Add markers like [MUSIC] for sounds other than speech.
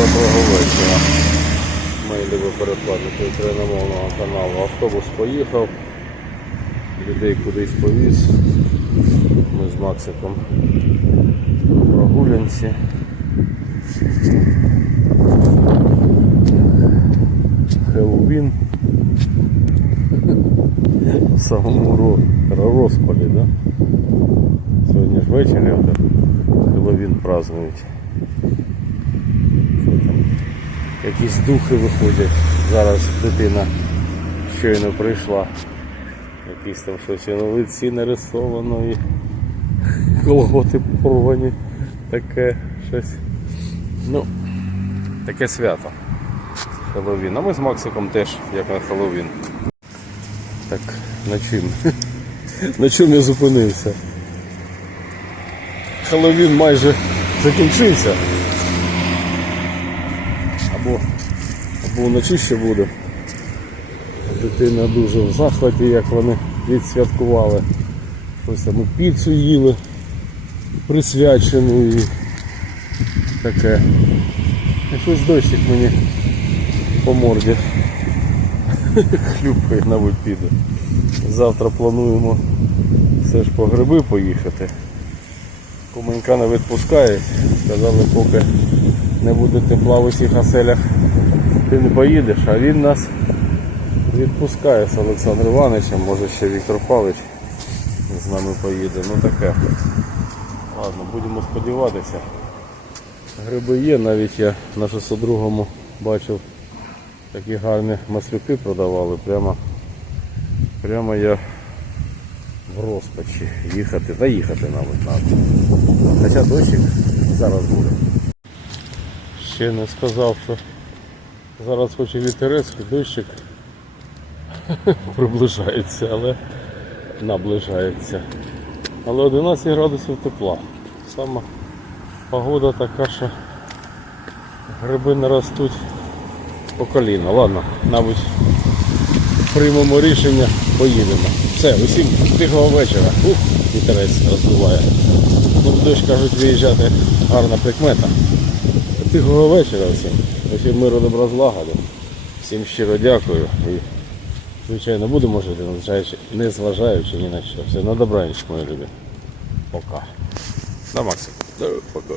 доброго вечора. Мої любі перекладники україномовного каналу. Автобус поїхав, людей кудись повіз. Ми з Максиком прогулянці. Хеллоуін. В самому ро- розпалі, да? Сьогодні ж ввечері Хеллоуін празднують. Якісь духи виходять. Зараз дитина щойно прийшла. Якісь там щось на лиці нарисовано і колготи порвані. Таке щось. Ну, таке свято. Хеллоуін. А ми з Максиком теж, як на Хеллоуін. Так, на чим? [LAUGHS] На чому я зупинився? Хеллоуін майже закінчився. Або, або вночі ще буде. Дитина дуже в захваті, як вони відсвяткували. Щось там і піцу їли, присвячену і таке. Щось дощик мені по морді [LAUGHS] хлюпає, мабуть, піде. Завтра плануємо все ж по гриби поїхати. Куменька не відпускають. Сказали, поки не буде тепла в усіх оселях, ти не поїдеш, а він нас відпускає з Олександром Івановичем, може ще Віктор Павлович з нами поїде. Ну таке. Ладно, будемо сподіватися. Гриби є, навіть я на 602 бачив такі гарні маслюки продавали. Прямо, прямо я в розпачі їхати, та їхати навіть треба. Хоча дощик зараз буде. Ще не сказав, що зараз хоч і вітерець, дощик [LAUGHS] приближається, але наближається. Але 11 градусів тепла. Сама погода така, що гриби не ростуть по коліна. Ладно, мабуть, приймемо рішення, поїдемо. Все, усім тихого вечора. Ух, вітерець роздуває. Ну, дощ кажуть, виїжджати гарна прикмета. Тихого вечора всім. Усім миру добра злагоди. Всім щиро дякую. І, звичайно, будемо жити, незважаючи, незважаючи ні на що. Все, на добраніч, мої любі. Пока. На Максим. Пока.